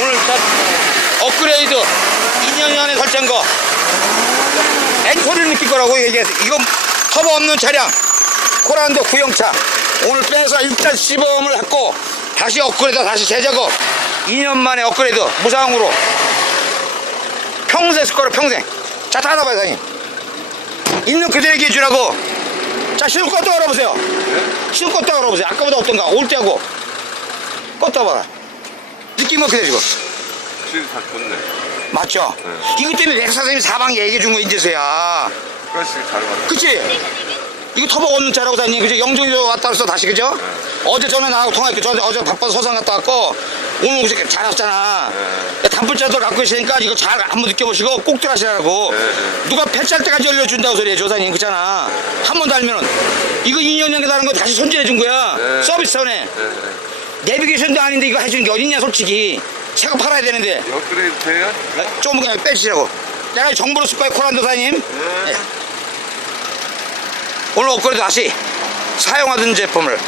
오늘 딱 업그레이드 2년 전에 설치한 거. 엔소리를 느낄 거라고 얘기해서 이거 터보 없는 차량 코란도 구형차. 오늘 빼서 일단 시범을 했고 다시 업그레이드 다시 재작업. 2년 만에 업그레이드 무상으로. 평생 쓸 거라 평생. 자 타다봐요 사장님. 있는 그대로 얘기해 주라고. 자 실컷 껐다 걸어보세요. 실컷 껐다 걸어보세요. 아까보다 어떤가. 올 때하고. 껐다 봐라 느낌 어떻게 되시고 확실히 다 좋네. 맞죠? 이것 때문에 백사 선생님이 사방 얘기해 준 거 인제서야 그렇지, 잘 맞아. 그치? 이거 터보 없는 차라고 다니 그죠? 영종이로 왔다 갔어 다시 그죠? 어제 전에 나하고 통화했고 저 어제 바빠서 서산 갔다 왔고 오늘 오시 잘 왔잖아 단불차도 갖고 있으니까 이거 잘 한번 느껴보시고 꼭 들어가시라고 네, 네. 누가 폐차할 때까지 열려준다고 소리해 조사님 그잖아 한 번 달면은 이거 2년 연계 다는 거 다시 손질해 준 거야 네. 서비스 선에 네, 네. 내비게이션도 아닌데 이거 해주는 게 어딨냐 솔직히 새거 팔아야 되는데 이 업그레이드 돼요? 조금 그냥 빼주시라고. 내가 정보로 쓸 거예요, 코란도사님. 네. 오늘 업그레이드 다시 사용하던 제품을